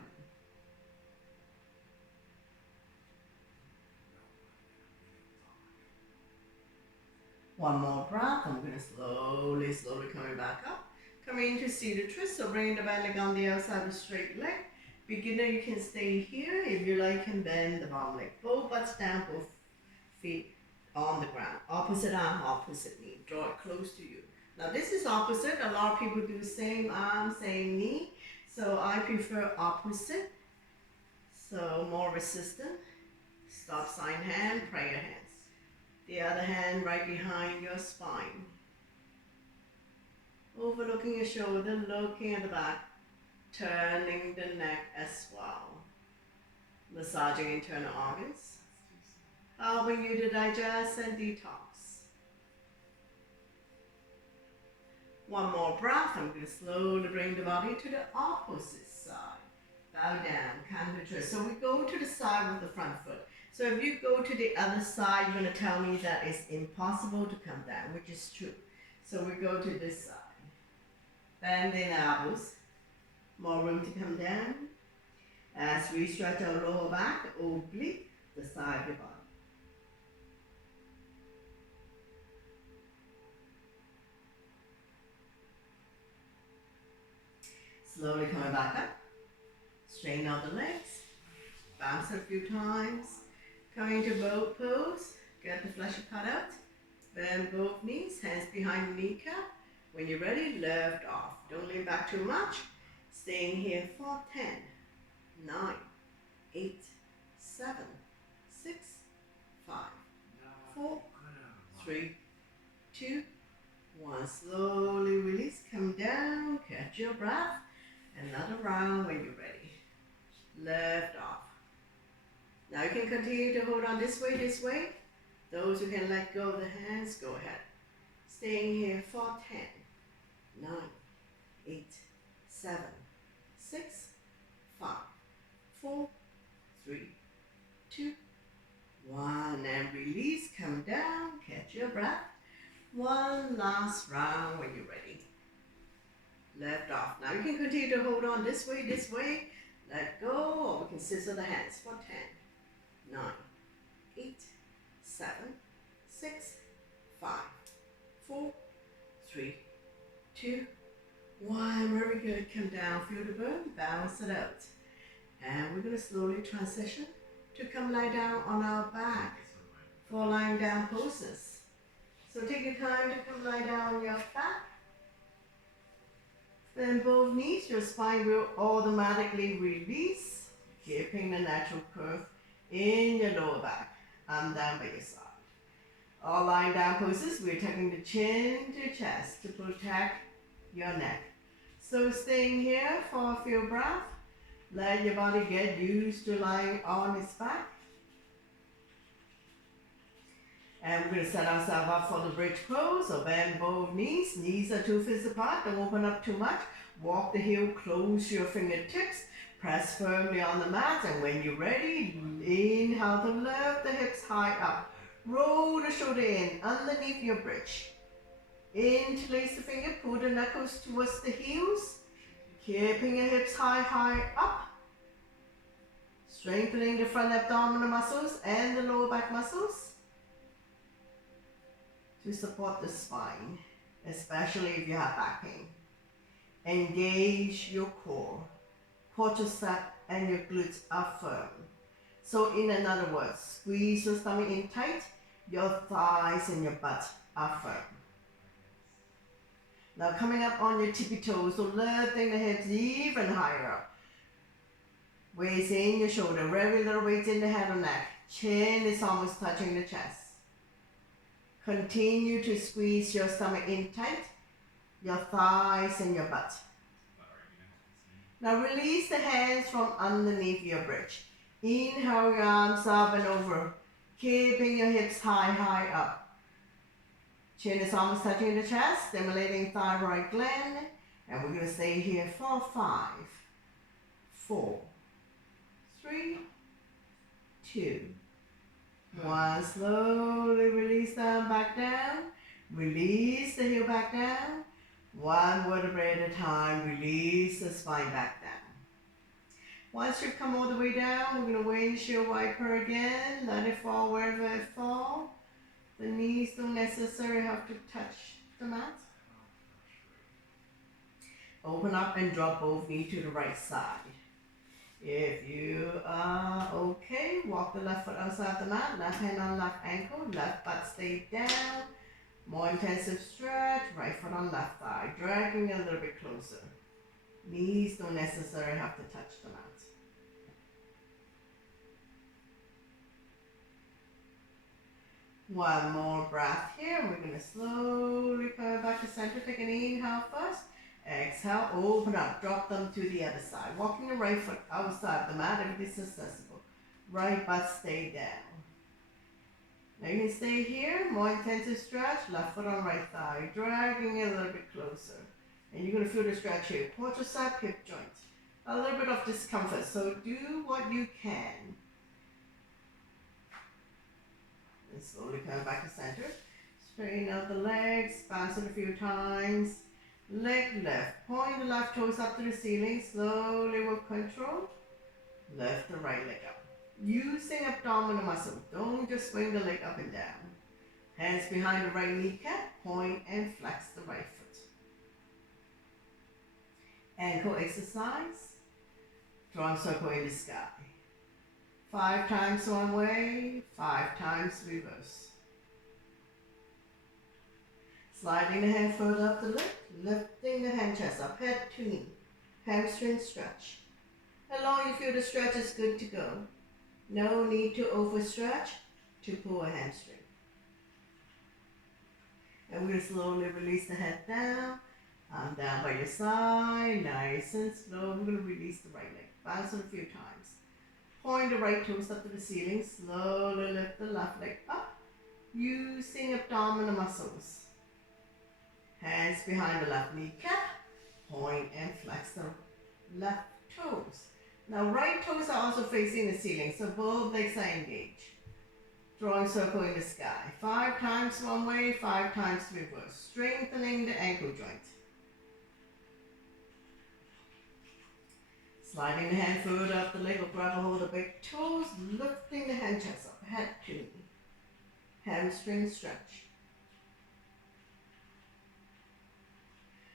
One more breath. I'm going to slowly coming back up. Coming into seated twist, so bringing the back leg on the outside of the straight leg. Beginner, you can stay here. If you like, can bend the bottom leg. Both butts down, both feet on the ground. Opposite opposite arm, opposite knee. Draw it close to you. Now this is opposite. A lot of people do same arm, same knee. So I prefer opposite. So more resistant. Stop sign hand, prayer hands. The other hand right behind your spine. Overlooking your shoulder, looking at the back. Turning the neck as well. Massaging internal organs. Helping you to digest and detox. One more breath. I'm going to slowly bring the body to the opposite side. Bow down, counter twist. So we go to the side with the front foot. So if you go to the other side, you're going to tell me that it's impossible to come down, which is true. So we go to this side. Bend the elbows. More room to come down. As we stretch our lower back, oblique the side of your body. Slowly coming back up. Straighten out the legs. Bounce a few times. Coming to boat pose. Get the fleshy cut out. Bend both knees, hands behind the kneecap. When you're ready, lift off. Don't lean back too much. Staying here for 10, 9, 8, 7, 6, 5, 4, 3, 2, 1. Slowly release, come down, catch your breath. Another round when you're ready. Lift off. Now you can continue to hold on this way. Those who can let go of the hands, go ahead. Staying here for 10, 9, 8, 7, 6, 5, 4, 3, 2, 1. And release, come down, catch your breath. One last round when you're ready. Lift off. Now you can continue to hold on this way. Let go, or we can scissor the hands for 10, 9, 8, 7, 6, 5, 4, 3, 2, 1. Very good. Come down, feel the burn, balance it out. And we're going to slowly transition to come lie down on our back for lying down poses. So take your time to come lie down on your back. Then both knees, your spine will automatically release, keeping the natural curve in your lower back. I'm down by your side. All lying down poses, we're taking the chin to chest to protect your neck. So staying here for a few breaths. Let your body get used to lying on its back. And we're going to set ourselves up for the bridge pose. So bend both knees. Knees are 2 fists apart. Don't open up too much. Walk the heel, close your fingertips. Press firmly on the mat. And when you're ready, inhale to lift the hips high up. Roll the shoulder in underneath your bridge. Interlace the finger, pull the knuckles towards the heels. Keeping your hips high up. Strengthening the front abdominal muscles and the lower back muscles to support the spine, especially if you have back pain. Engage your core. Quadricep and your glutes are firm. So in other words, squeeze your stomach in tight, your thighs and your butt are firm. Now coming up on your tippy toes, so lifting the hips even higher up. Weights in your shoulder, very little weight in the head or neck. Chin is almost touching the chest. Continue to squeeze your stomach in tight, your thighs and your butt. Now release the hands from underneath your bridge. Inhale your arms up and over, keeping your hips high up. Chin is almost touching the chest, stimulating thyroid gland. And we're going to stay here for 5, 4, 3, 2, 1. Slowly release down, back down. Release the heel back down. One vertebrae at a time. Release the spine back down. Once you come all the way down, we're going to windshield wiper again. Let it fall wherever it falls. The knees don't necessarily have to touch the mat. Open up and drop both knees to the right side. If you are okay, walk the left foot outside the mat, left hand on left ankle, left butt stay down. More intensive stretch, right foot on left thigh, dragging a little bit closer. Knees don't necessarily have to touch the mat. One more breath here. We're going to slowly come back to center. Take an inhale first. Exhale, open up, drop them to the other side. Walking the right foot outside the mat if it is accessible. Right butt stay down. Now you can stay here, more intensive stretch, left foot on right thigh, dragging it a little bit closer. And you're going to feel the stretch here, quadricep, hip joint. A little bit of discomfort, so do what you can. And slowly come back to center. Straighten out the legs, bounce it a few times. Leg left, point the left toes up to the ceiling, slowly with control. Lift the right leg up. Using abdominal muscle, don't just swing the leg up and down. Hands behind the right kneecap, point and flex the right foot. Ankle exercise, drawing circle in the sky. 5 times one way, 5 times reverse. Sliding the hand further up the leg, lifting the hand chest up, head to knee. Hamstring stretch. As long as you feel the stretch is good to go. No need to overstretch to pull a hamstring. And we'll slowly release the head down. Arm down by your side, nice and slow. We're going to release the right leg. Bounce it a few times. Point the right toes up to the ceiling. Slowly lift the left leg up. Using abdominal muscles. Hands behind the left kneecap. Point and flex the left toes. Now right toes are also facing the ceiling, so both legs are engaged. Drawing circle in the sky. 5 times one way, 5 times reverse. Strengthening the ankle joint. Sliding the hand further up the leg or grab a hold of the big toes, lifting the hand chest up, head to knee. Hamstring stretch.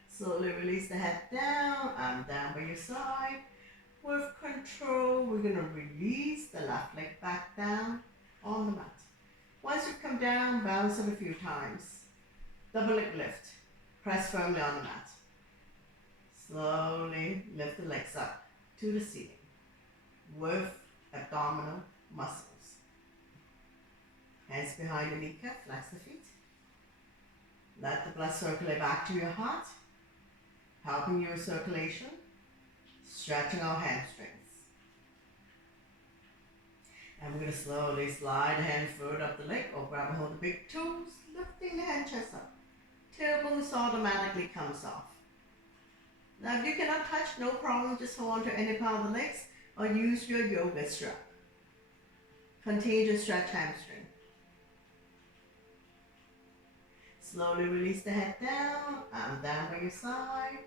Slowly release the head down, arm down by your side. With control, we're going to release the left leg back down on the mat. Once you come down, bounce it a few times. Double leg lift. Press firmly on the mat. Slowly lift the legs up to the ceiling with abdominal muscles. Hands behind the kneecap, flex the feet. Let the blood circulate back to your heart, helping your circulation. Stretching our hamstrings. And we're going to slowly slide the hand further up the leg or grab a hold of the big toes, lifting the hand chest up. Tailbone automatically comes off. Now if you cannot touch, no problem, just hold on to any part of the legs or use your yoga strap. Continue to stretch hamstring. Slowly release the head down, arm down by your side.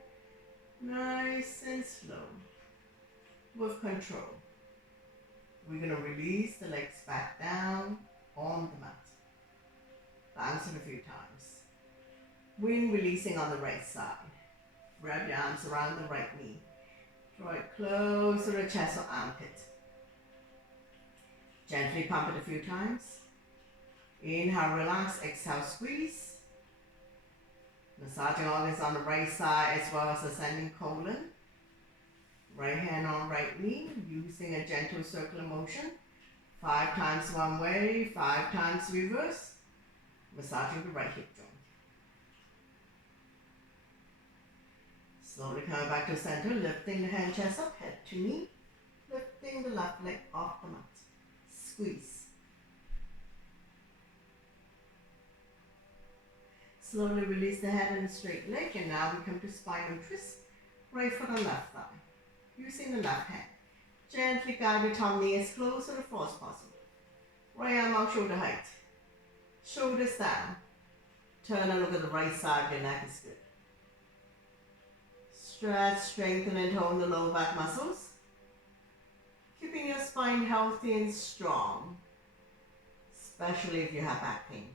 Nice and slow. With control. We're going to release the legs back down on the mat. Bounce it a few times. Wind releasing on the right side. Wrap your arms around the right knee. Draw it close to the chest or armpit. Gently pump it a few times. Inhale, relax. Exhale, squeeze. Massaging organs on the right side as well as ascending colon. Right hand on right knee, using a gentle circular motion. 5 times one way, 5 times reverse. Massaging the right hip joint. Slowly coming back to center, lifting the hand chest up, head to knee. Lifting the left leg off the mat. Squeeze. Slowly release the head and the straight leg, and now we come to spinal twist. Right foot on left thigh. Using the left hand. Gently guide the thumb knee as close to the floor as possible. Right arm out shoulder height. Shoulders down. Turn and look at the right side, your neck is good. Stretch, strengthen and tone the lower back muscles. Keeping your spine healthy and strong. Especially if you have back pain.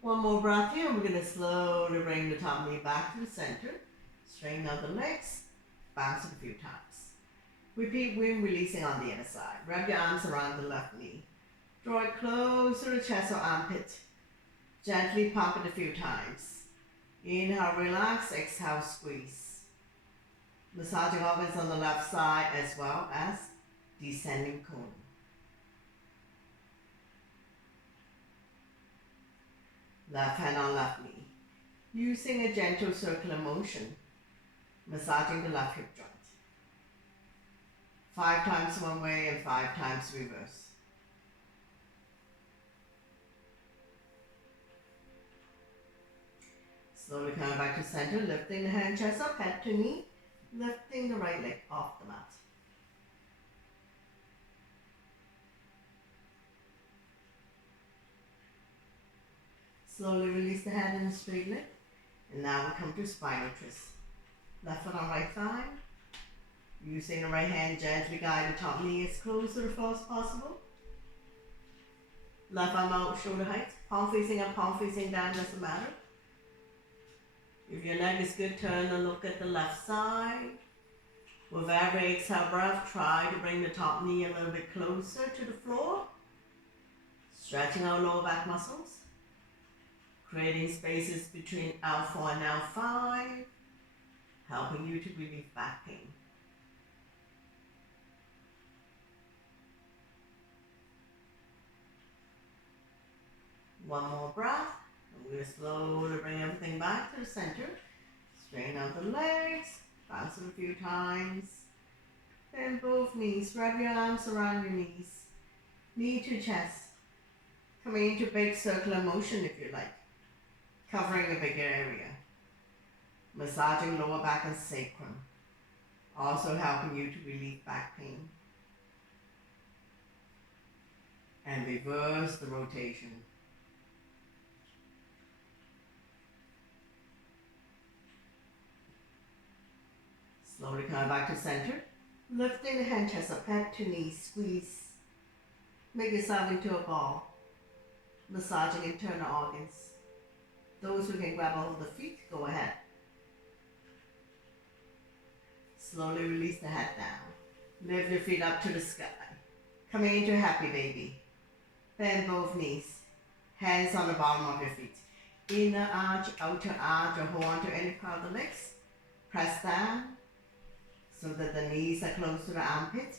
One more breath here. We're going to slowly bring the top knee back to the center. Straighten out the legs. Bounce it a few times. Repeat when releasing on the other side. Wrap your arms around the left knee. Draw it close to the chest or armpit. Gently pump it a few times. Inhale, relax. Exhale, squeeze. Massaging organs on the left side as well as descending cone. Left hand on left knee. Using a gentle circular motion, massaging the left hip joint. 5 times one way and 5 times reverse. Slowly coming back to center, lifting the hand, chest up, head to knee, lifting the right leg off the mat. Slowly release the hand in a straight leg. And now we come to spinal twist. Left foot on right thigh. Using the right hand, gently guide the top knee as close to the floor as possible. Left arm out, shoulder height. Palm facing up, palm facing down, doesn't matter. If your leg is good, turn and look at the left side. With every exhale breath, try to bring the top knee a little bit closer to the floor. Stretching our lower back muscles. Creating spaces between L4 and L5. Helping you to relieve back pain. One more breath. I'm going to slowly bring everything back to the center. Straighten out the legs. Bounce it a few times. Bend both knees. Wrap your arms around your knees. Knee to chest. Coming into big circular motion if you like. Covering a bigger area. Massaging lower back and sacrum. Also helping you to relieve back pain. And reverse the rotation. Slowly coming back to center. Lifting the hand, chest up, head to knee, squeeze. Make yourself into a ball. Massaging internal organs. Those who can grab hold of the feet, go ahead. Slowly release the head down. Lift your feet up to the sky. Coming into happy baby. Bend both knees. Hands on the bottom of your feet. Inner arch, outer arch, or hold on to any part of the legs. Press down so that the knees are close to the armpit.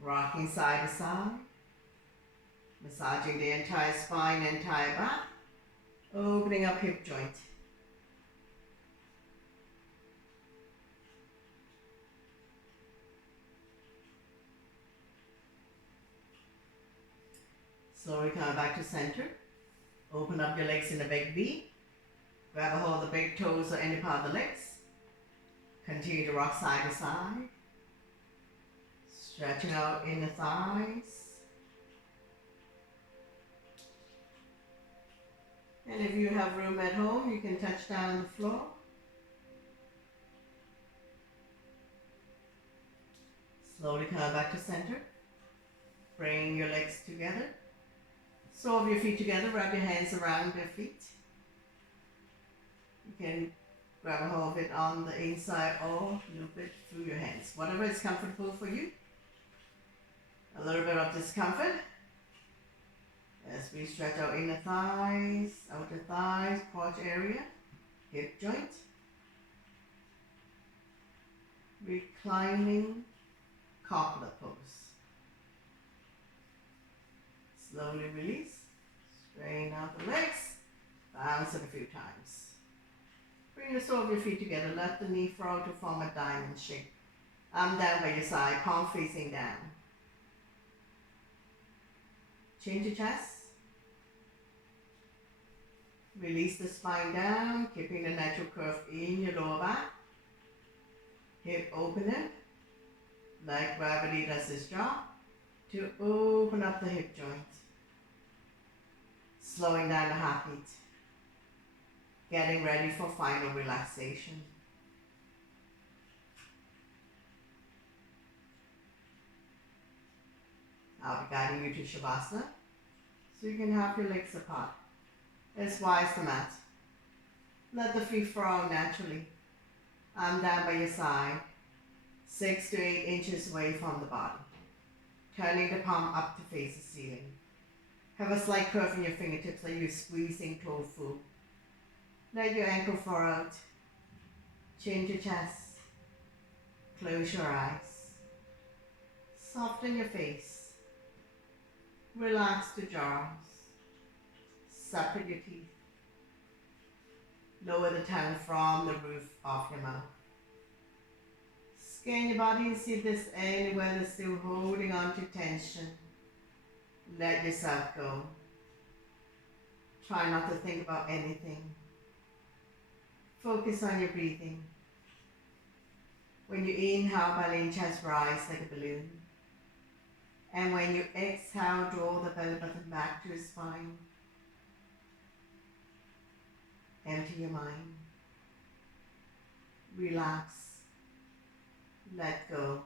Rocking side to side. Massaging the entire spine, entire back. Opening up hip joint. Slowly come back to center. Open up your legs in a big V. Grab a hold of the big toes or any part of the legs. Continue to rock side to side. Stretching out inner thighs. And if you have room at home, you can touch down on the floor. Slowly come back to center. Bring your legs together. Sole of your feet together. Wrap your hands around your feet. You can grab a hold of it on the inside or loop it through your hands. Whatever is comfortable for you. A little bit of discomfort. As we stretch our inner thighs, outer thighs, crotch area, hip joint. Reclining couplet pose. Slowly release. Straighten out the legs. Bounce it a few times. Bring the sole of your feet together. Let the knee fall to form a diamond shape. Arm down by your side, palm facing down. Change your chest. Release the spine down, keeping the natural curve in your lower back. Hip opening, like gravity does its job, to open up the hip joint. Slowing down the heartbeat. Getting ready for final relaxation. I'll be guiding you to Shavasana, so you can have your legs apart. Let's wise the mat. Let the feet fall naturally. Arm down by your side, 6 to 8 inches away from the body. Turning the palm up to face the ceiling. Have a slight curve in your fingertips like you're squeezing tofu. Let your ankle fall out. Chin to chest. Close your eyes. Soften your face. Relax the jaws. Separate your teeth. Lower the tongue from the roof of your mouth. Scan your body and see if there's anywhere that's still holding on to tension. Let yourself go. Try not to think about anything. Focus on your breathing. When you inhale, belly and chest rise like a balloon. And when you exhale, draw the belly button back to your spine. Empty your mind. Relax. Let go.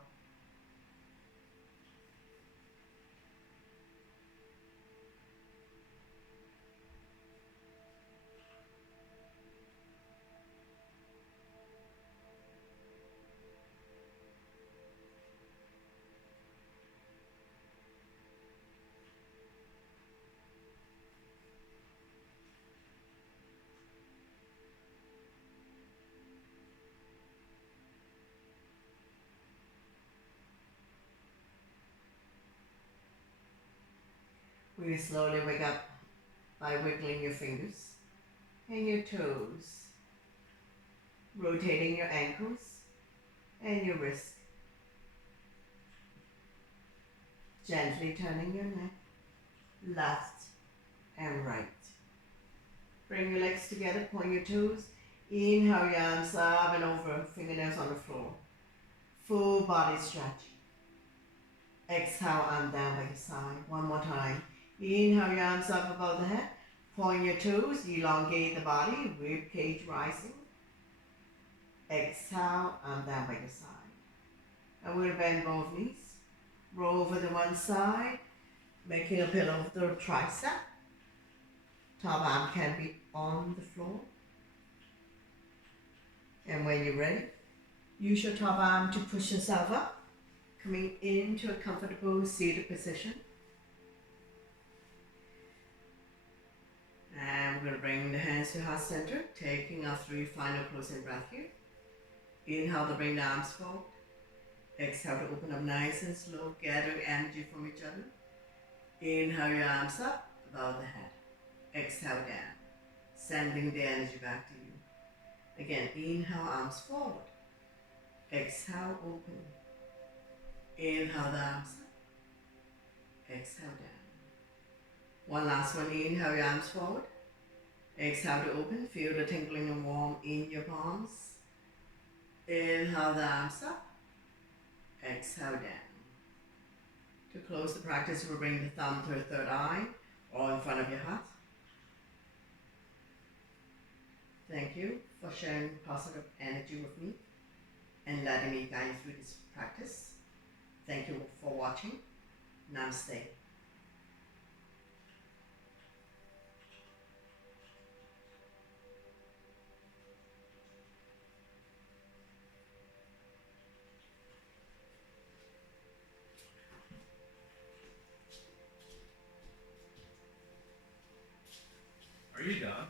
Really slowly wake up by wiggling your fingers and your toes, rotating your ankles and your wrists, gently turning your neck left and right. Bring your legs together, point your toes, inhale your arms up and over, fingernails on the floor. Full body stretch. Exhale, arm down by your side. One more time. Inhale your arms up above the head. Point your toes, elongate the body, rib cage rising. Exhale, arm down by your side. And we'll bend both knees. Roll over to one side, making a pillow of the tricep. Top arm can be on the floor. And when you're ready, use your top arm to push yourself up, coming into a comfortable seated position. And we're going to bring the hands to heart center, taking our 3 final closing breaths here. Inhale to bring the arms forward. Exhale to open up nice and slow, gathering energy from each other. Inhale your arms up above the head. Exhale down, sending the energy back to you. Again, inhale, arms forward. Exhale, open. Inhale the arms up. Exhale down. One last one, inhale your arms forward. Exhale to open, feel the tingling and warm in your palms. Inhale the arms up. Exhale down. To close the practice, we'll bring the thumb to the third eye or in front of your heart. Thank you for sharing positive energy with me and letting me guide you through this practice. Thank you for watching. Namaste. Are you done?